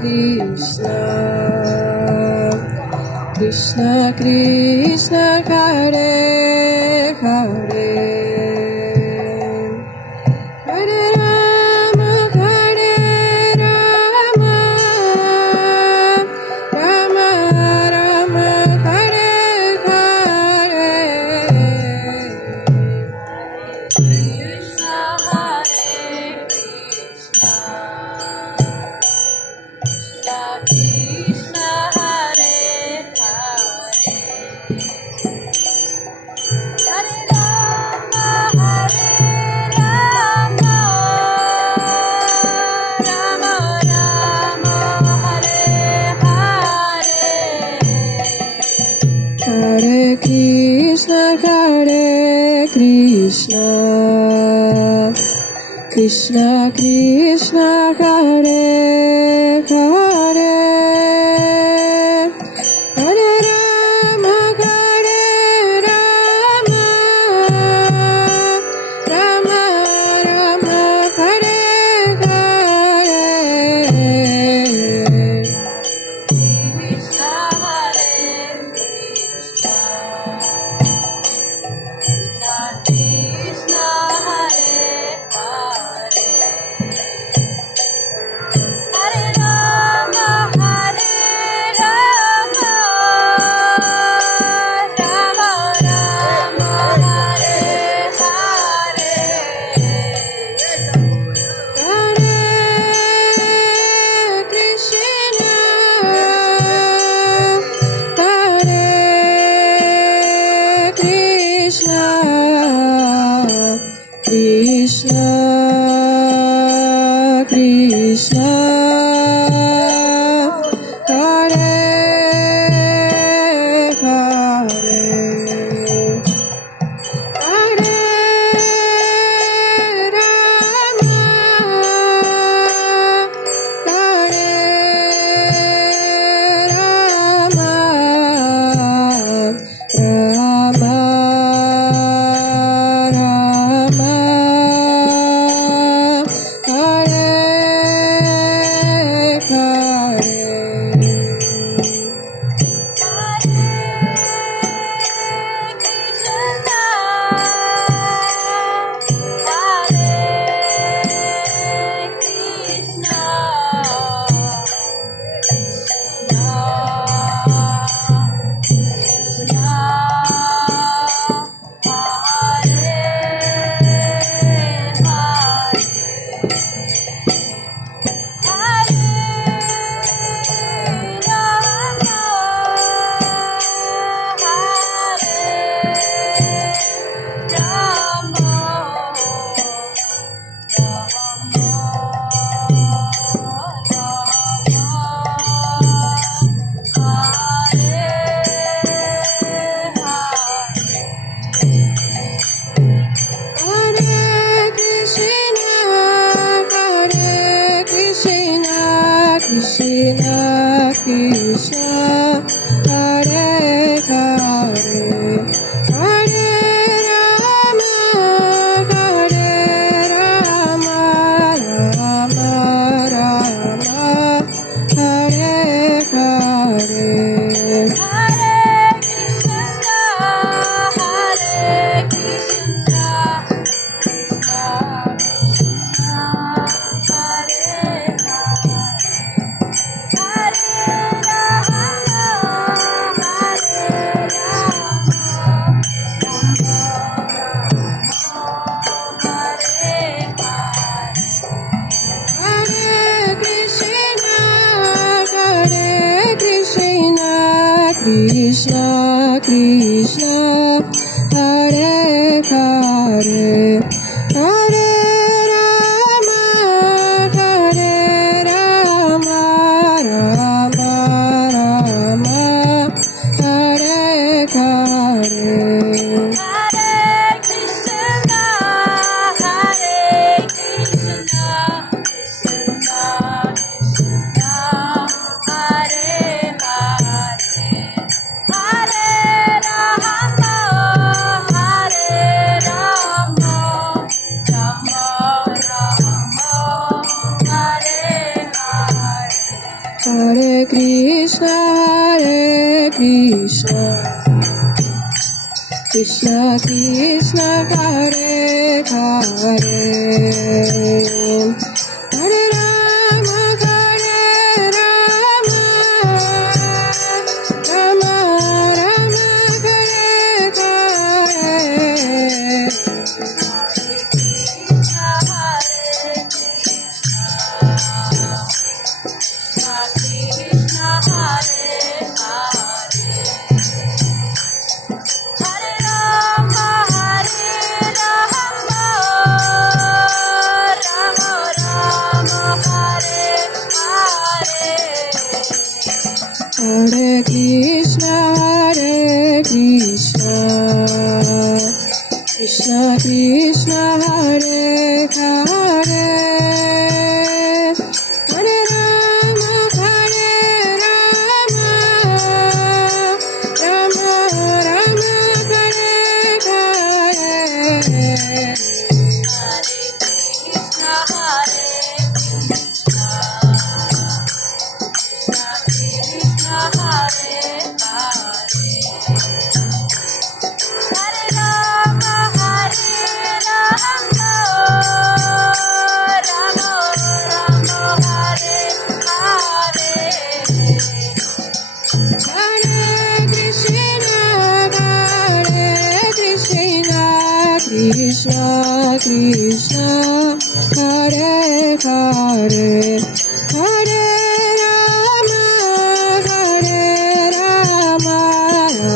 Krishna, Krishna Krishna Hare Hare, Hare Rama Hare Rama, Rama Rama Hare Hare, Krishna Hare Krishna, Krishna Hare Hare, Hare Rama Hare Rama, Rama Rama Hare Hare, Hare Krishna Krishna Krishna Hare Hare, Hare Rama Hare Rama, Rama Rama Hare Hare, Krishna Hare Krishna, Krishna Hare Hare, Hare Rama Hare Rama, Rama Rama Hare Hare, Hare Krishna, Krishna Krishna Hare Hare, Hare Rama Hare Rama, Rama Rama Hare Hare, Krishna Krishna Hare Hare, Hare Rama Hare Rama, Rama Rama Hare Hare, Hare Krishna Hare Krishna, Krishna Krishna Hare Hare, Hare Rama Krishna Krishna Hare Hare Hare Rama Rama Rama Hare Hare Hare Krishna Krishna Krishna Hare Hare Hare Rama Hare Krishna, Krishna Krishna, Hare Hare, Hare Rama, Rama Rama, Hare Hare. Hare Krishna, Krishna Krishna, Hare Hare, Hare Rama, Rama Rama, Hare Hare. Krishna Krishna, Hare Hare, Hare Rama,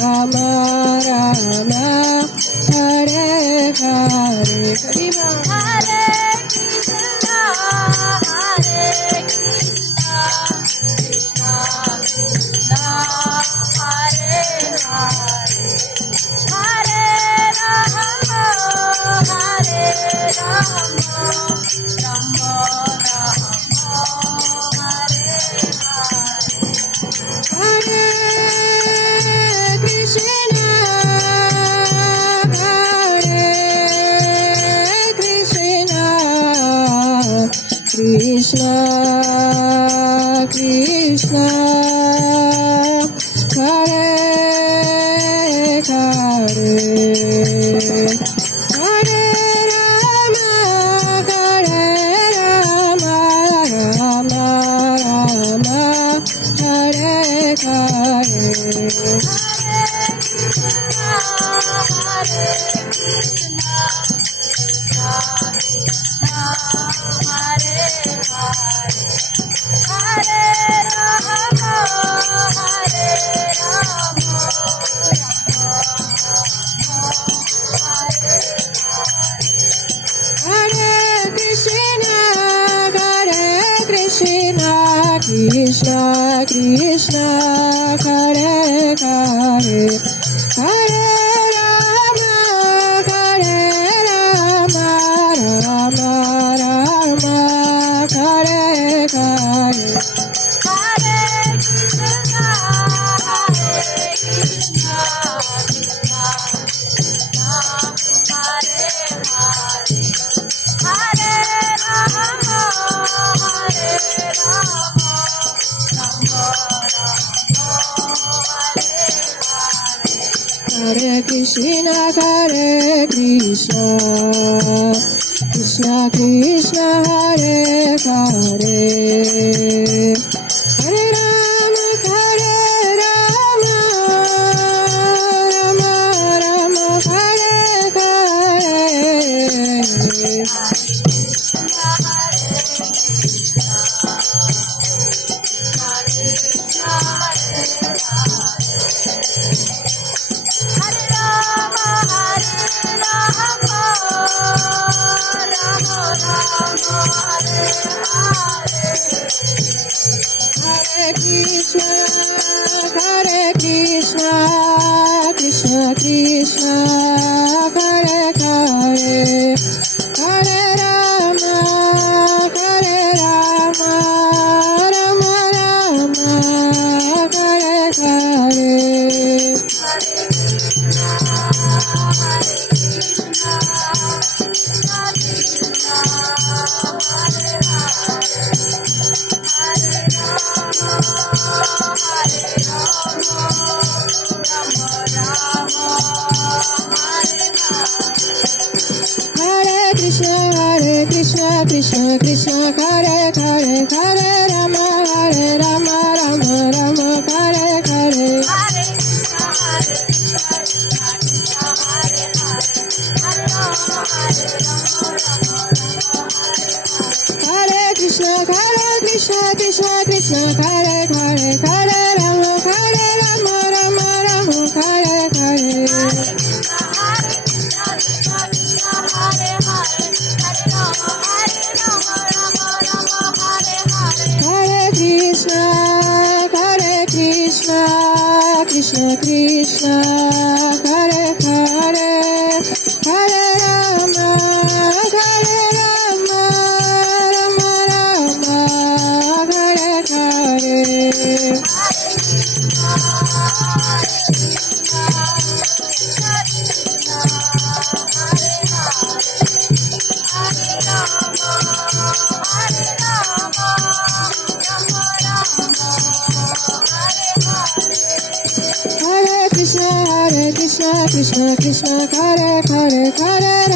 Rama Rama, Hare Hare. Hare Krishna, Krishna Krishna, Hare Hare, Hare Rama, Rama Hare Hare. Hare Krishna, Krishna Krishna, Hare Hare, Hare Rama, Rama Rama, Hare Hare. Krishna Krishna, Hare Hare, Hare Rama, Rama Rama, Hare Hare. Hare Krishna, Krishna Krishna, Hare Hare, Hare Rama, Hare Krishna, Hare Krishna, Krishna Krishna, Hare Hare, Hare Rama, Rama Rama, Hare Hare. Hare Krishna, Krishna Krishna, Hare Hare, Hare Rama, Rama Rama, Hare Hare. Hare Hare Rama, Hare Rama, Rama Rama, Hare Hare. Hare Krishna, Krishna Krishna, Hare Hare, Hare Rama, Rama Rama, Hare Hare. Hare Krishna, Krishna Krishna, Hare Hare, Hare Rama, Rama Rama, Hare Hare. Hare Krishna, Krishna Krishna, Hare Hare, Hare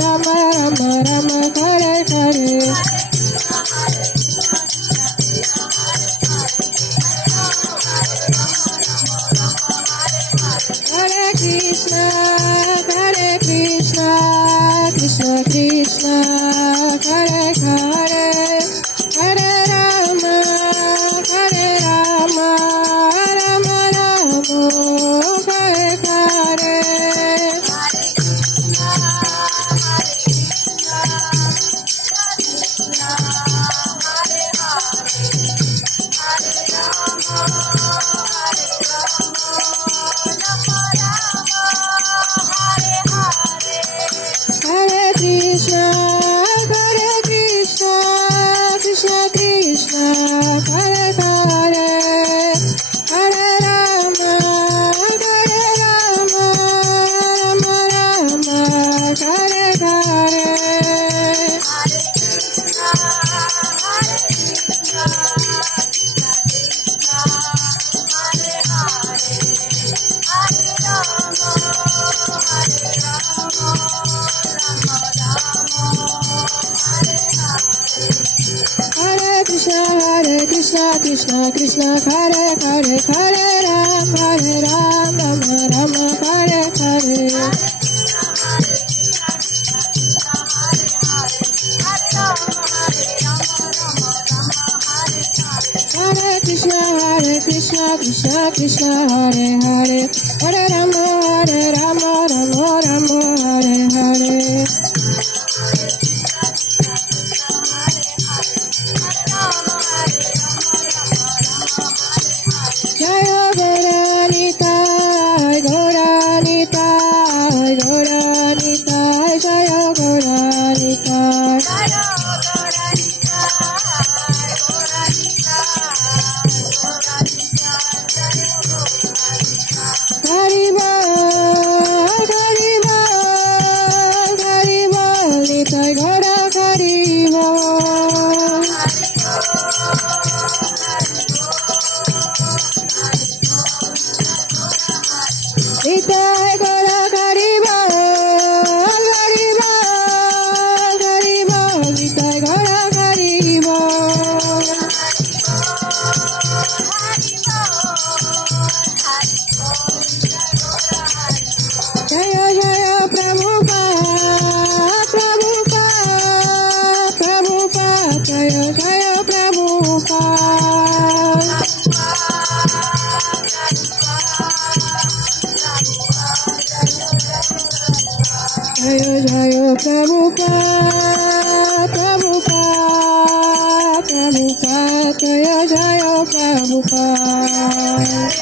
Rama, Rama Rama, Hare Hare. Hare Krishna, Krishna Krishna, Hare Hare, Hare Rama, Rama Rama, Hare Hare. Hare Krishna, Krishna Krishna, Hare Hare, Hare Rama, Rama Rama, Hare Hare. Hare Krishna, Krishna Krishna, Hare Hare, Hare Rama, Rama Rama, Hare Hare. Hare Krishna, Krishna Krishna, Hare Hare, Hare Rama, Rama Rama, Hare Hare. Jaya Gauranitai, Gauranitai, Gauranitai, Jaya Gauranitai. Haribo, Haribo, Haribo, Nitai Gaura Haribo. Nitai Gaura Haribo, Haribo, Haribo, Nitai Gaura Haribo. Jaya Jaya Prabhupada, Prabhupada, Prabhupada, Jaya Jaya Prabhupada. Jaya Jaya Prabhupada, Prabhupada, Prabhupada, Jaya Jaya Prabhupada.